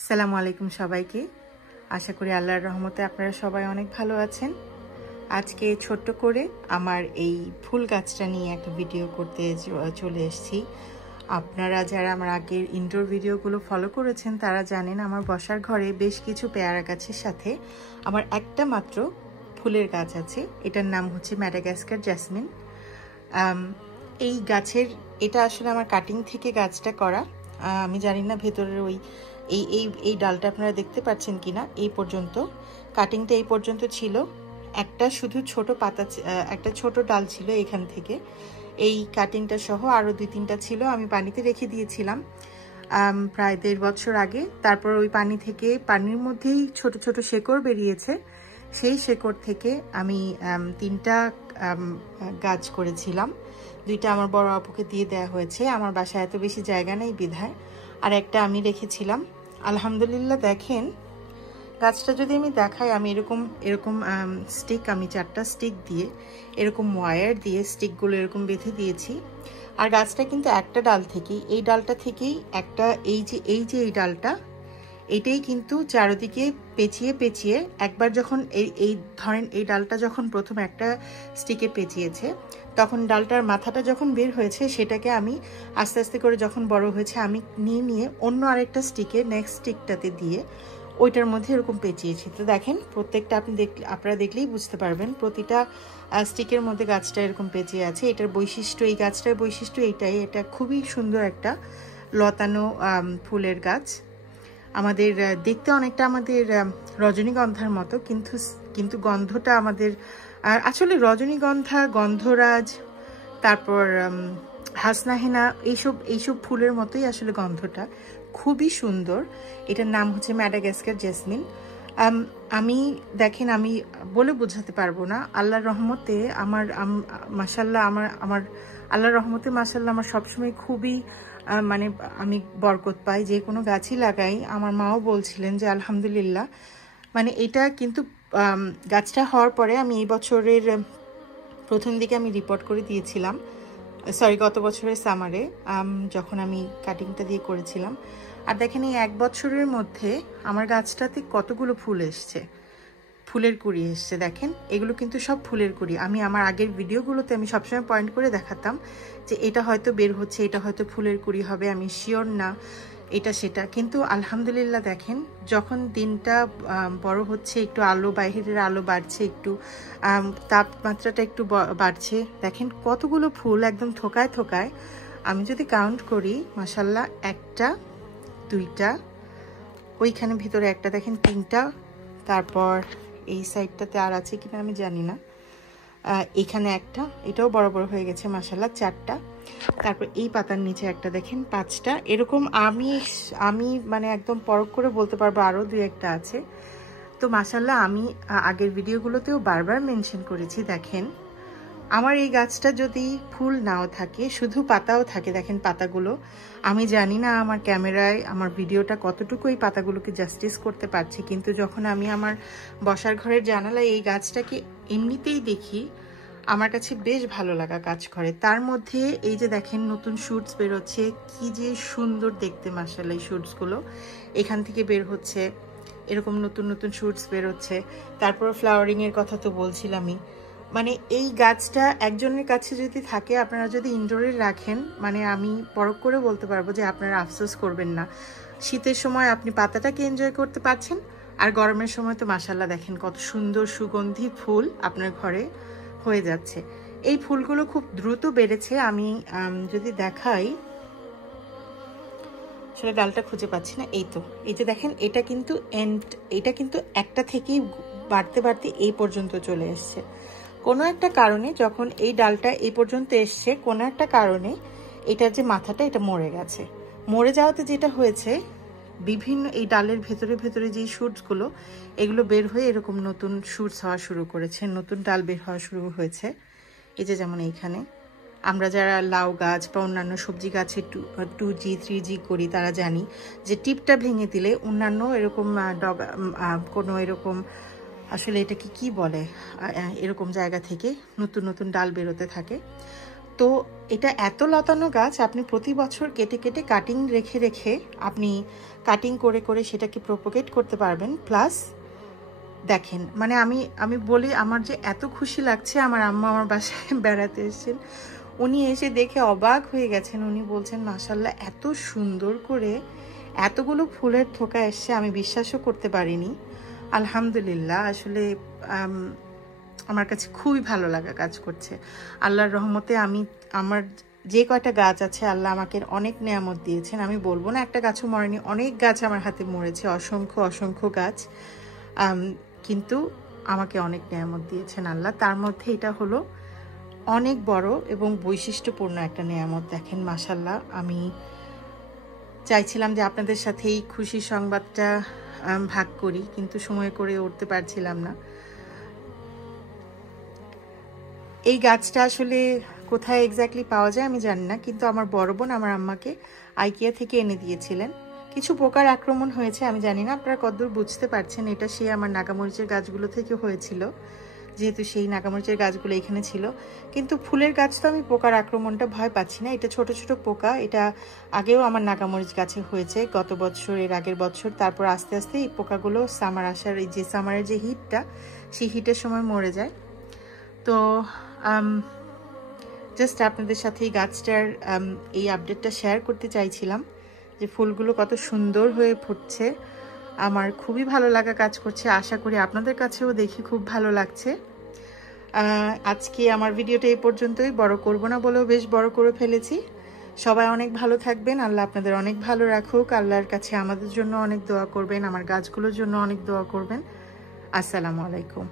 আসসালামু আলাইকুম সবাইকে। আশা করি আল্লাহর রহমতে আপনারা সবাই অনেক ভালো আছেন। আজকে ছোট্ট করে আমার এই ফুল গাছটা নিয়ে একটা ভিডিও করতে চলে এসেছি। আপনারা যারা আমার আগের ইনডোর ভিডিওগুলো ফলো করেছেন তারা জানেন আমার বসার ঘরে বেশ কিছু পেয়ারা গাছের সাথে আমার একটা মাত্র ফুলের গাছ আছে। এটার নাম হচ্ছে ম্যাডাগাস্কার জেসমিন। এই গাছের এটা আসলে আমার কাটিং থেকে গাছটা করা। আমি জানি না ভেতরের ওই এই ডালটা আপনারা দেখতে পাচ্ছেন কিনা। এই পর্যন্ত কাটিংটা এই পর্যন্ত ছিল। একটা শুধু ছোট পাতা, একটা ছোট ডাল ছিল এখান থেকে। এই কাটিংটা সহ আরও 2-3টা ছিল, আমি পানিতে রেখে দিয়েছিলাম প্রায় 1.5 বছর আগে। তারপর ওই পানি থেকে, পানির মধ্যেই ছোট ছোট শেকড় বেরিয়েছে। সেই শেকড় থেকে আমি 3টা গাছ করেছিলাম। 2টা আমার বড় আপুকে দিয়ে দেওয়া হয়েছে, আমার বাসায় এত বেশি জায়গা নেই বিধায়। আর একটা আমি রেখেছিলাম। আলহামদুলিল্লাহ দেখেন গাছটা যদি আমি দেখাই, আমি এরকম স্টিক, আমি 4টা স্টিক দিয়ে এরকম ওয়্যার দিয়ে স্টিকগুলো এরকম বেঁধে দিয়েছি। আর গাছটা কিন্তু একটা ডাল থেকেই, এই ডালটা থেকেই একটা, এই ডালটা, এটাই কিন্তু চারিদিকে পেঁচিয়ে পেঁচিয়ে একবার যখন এই ধরেন এই ডালটা যখন প্রথম একটা স্টিকে পেঁচিয়েছে, তখন ডালটার মাথাটা যখন বের হয়েছে সেটাকে আমি আস্তে আস্তে করে যখন বড় হয়েছে আমি নিয়ে অন্য আরেকটা স্টিকে নেক্সট স্টিকটাতে দিয়ে ওইটার মধ্যে এরকম পেঁচিয়েছি। তো দেখেন প্রত্যেকটা আপনারা দেখলেই বুঝতে পারবেন প্রতিটা স্টিকের মধ্যে গাছটা এরকম পেঁচিয়ে আছে। এটার বৈশিষ্ট্য, এই গাছটার বৈশিষ্ট্য এইটাই। এটা খুবই সুন্দর একটা লতানো ফুলের গাছ। আমাদের দেখতে অনেকটা আমাদের রজনীগন্ধার মতো, কিন্তু গন্ধটা আমাদের আসলে রজনীগন্ধা, গন্ধরাজ, তারপর হাসনাহেনা, এইসব ফুলের মতোই আসলে গন্ধটা খুবই সুন্দর। এটার নাম হচ্ছে ম্যাডাগাস্কার জেসমিন। আমি দেখেন, আমি বলে বোঝাতে পারবো না। আল্লাহর রহমতে মাশাল্লাহ, আমার আল্লাহর রহমতে মাশাল্লাহ আমার সবসময় খুবই মানে আমি বরকত পাই, যে কোনো গাছই লাগাই। আমার মাও বলছিলেন যে আলহামদুলিল্লাহ, মানে এটা কিন্তু গাছটা হওয়ার পরে আমি এই বছরের প্রথম দিকে আমি রিপোর্ট করে দিয়েছিলাম, গত বছরের সামারে যখন আমি কাটিংটা দিয়ে করেছিলাম। আর দেখেন এই 1 বছরের মধ্যে আমার গাছটাতে কতগুলো ফুল এসছে, ফুলের কুড়ি এসছে। দেখেন এগুলো কিন্তু সব ফুলের কুড়ি। আমি আমার আগের ভিডিওগুলোতে আমি সবসময় পয়েন্ট করে দেখাতাম যে এটা হয়তো বের হচ্ছে, এটা হয়তো ফুলের কুড়ি হবে, আমি শিওর না এটা সেটা। কিন্তু আলহামদুলিল্লাহ দেখেন যখন দিনটা বড় হচ্ছে, একটু আলো, বাইরের আলো বাড়ছে, একটু তাপমাত্রাটা একটু বাড়ছে, দেখেন কতগুলো ফুল একদম থোকায় থোকায়। আমি যদি কাউন্ট করি, মাশাল্লাহ 1টা 2টা, ওইখানে ভিতরে একটা, দেখেন 3টা, তারপর এই সাইডটাতে আর আছে কিনা আমি জানি না, এখানে একটা, এটাও বড় বড় হয়ে গেছে মাশাল্লাহ 4টা, তারপর এই পাতার নিচে একটা, দেখেন 5টা। এরকম আমি মানে একদম পরখ করে বলতে পারবো আরও 2-1টা আছে। তো মাশাল্লাহ আমি আগের ভিডিওগুলোতেও বারবার মেনশন করেছি, দেখেন আমার এই গাছটা যদি ফুল নাও থাকে, শুধু পাতাও থাকে, দেখেন পাতাগুলো, আমি জানি না আমার ক্যামেরায় আমার ভিডিওটা কতটুকু এই পাতাগুলোকে জাস্টিস করতে পারছে, কিন্তু যখন আমি আমার বসার ঘরের জানালায় এই গাছটাকে এমনিতেই দেখি, আমার কাছে বেশ ভালো লাগা কাজ করে। তার মধ্যে এই যে দেখেন নতুন শুটস বেরোচ্ছে, কি যে সুন্দর দেখতে মাশাআল্লাহ। এই শুটসগুলো এখান থেকে বের হচ্ছে, এরকম নতুন নতুন শুটস বেরোচ্ছে। তারপর ফ্লাওয়ারিংয়ের কথা তো বলছিলামই। মানে এই গাছটা একজনের কাছে যদি থাকে, আপনারা যদি ইনডোরে রাখেন, মানে আমি পরখ করে বলতে পারবো যে আপনারা আফসোস করবেন না। শীতের সময় আপনি পাতাটাকে এনজয় করতে পারছেন, আর গরমের সময় তো মাশাআল্লাহ দেখেন কত সুন্দর সুগন্ধি ফুল আপনার ঘরে হয়ে যাচ্ছে। এই ফুলগুলো খুব দ্রুত বেড়েছে। আমি যদি দেখাই, আসলে ডালটা খুঁজে পাচ্ছি না, এই তো, এই যে দেখেন এটা কিন্তু একটা থেকেই বাড়তে বাড়তে এই পর্যন্ত চলে এসছে। কোনো একটা কারণে যখন এই ডালটা এই পর্যন্ত এসছে, কোনো একটা কারণে এটার যে মাথাটা এটা মরে গেছে। মরে যাওয়াতে যেটা হয়েছে, বিভিন্ন এই ডালের ভেতরে ভেতরে যে শুটসগুলো, এগুলো বের হয়ে এরকম নতুন শুটস হওয়া শুরু করেছে, নতুন ডাল বের হওয়া শুরু হয়েছে। এই যে যেমন এইখানে আমরা যারা লাউ গাছ বা অন্যান্য সবজি গাছে 2G 3G করি, তারা জানি যে টিপটা ভেঙে দিলে অন্যান্য এরকম কোনো এরকম, আসলে এটাকে কি বলে, এরকম জায়গা থেকে নতুন নতুন ডাল বেরোতে থাকে। তো এটা এত লতানো গাছ, আপনি প্রতি বছর কেটে কেটে কাটিং রেখে রেখে আপনি কাটিং করে করে সেটাকে প্রোপোগেট করতে পারবেন। প্লাস দেখেন, মানে আমি বলি আমার যে এত খুশি লাগছে। আমার আম্মা আমার বাসায় বেড়াতে এসেছেন, উনি এসে দেখে অবাক হয়ে গেছেন। উনি বলছেন মাশাআল্লাহ এত সুন্দর করে এতগুলো ফুলের থোকা এসছে, আমি বিশ্বাসও করতে পারিনি। আলহামদুলিল্লাহ, আসলে আমার কাছে খুবই ভালো লাগা কাজ করছে। আল্লাহর রহমতে আমি আমার যে কয়টা গাছ আছে আল্লাহ আমাকে অনেক নেয়ামত দিয়েছেন। আমি বলবো না একটা গাছও মরেনি, অনেক গাছ আমার হাতে মরেছে, অসংখ্য অসংখ্য গাছ, কিন্তু আমাকে অনেক নেয়ামত দিয়েছেন আল্লাহ। তার মধ্যে এটা হলো অনেক বড় এবং বৈশিষ্ট্যপূর্ণ একটা নেয়ামত। দেখেন মাশাআল্লাহ, আমি চাইছিলাম যে আপনাদের সাথে এই খুশি সংবাদটা ভাগ করি, কিন্তু সময় করে উঠতে পারছিলাম না। এই গাছটা আসলে কোথায় এক্স্যাক্টলি পাওয়া যায় আমি জানি না, কিন্তু আমার বড় বোন আমার আম্মাকে আইকিয়া থেকে এনে দিয়েছিলেন। কিছু পোকার আক্রমণ হয়েছে, আমি জানি না আপনারা কতদূর বুঝতে পারছেন। এটা সে আমার নাগামরিচের গাছগুলো থেকে হয়েছিল, যেহেতু সেই নাগামরিচের গাছগুলো এখানে ছিল। কিন্তু ফুলের গাছ তো আমি পোকার আক্রমণটা ভয় পাচ্ছি না। এটা ছোট ছোট পোকা, এটা আগেও আমার নাগামরিচ গাছে হয়েছে, গত বছর, এর আগের বছর। তারপর আস্তে আস্তে এই পোকাগুলো সামার আসার, এই যে সামারের যে হিটটা, সেই হিটের সময় মরে যায়। তো জাস্ট আপনাদের সাথে এই গাছটার এই আপডেটটা শেয়ার করতে চাইছিলাম, যে ফুলগুলো কত সুন্দর হয়ে ফুটছে। আমার খুবই ভালো লাগা কাজ করছে, আশা করি আপনাদের কাছেও দেখি খুব ভালো লাগছে। আজকে আমার ভিডিওটা এই পর্যন্তই, বড় করব না বলেও বেশ বড় করে ফেলেছি। সবাই অনেক ভালো থাকবেন, আল্লাহ আপনাদের অনেক ভালো রাখুক। আল্লাহর কাছে আমাদের জন্য অনেক দোয়া করবেন, আমার গাছগুলোর জন্য অনেক দোয়া করবেন। আসসালামু আলাইকুম।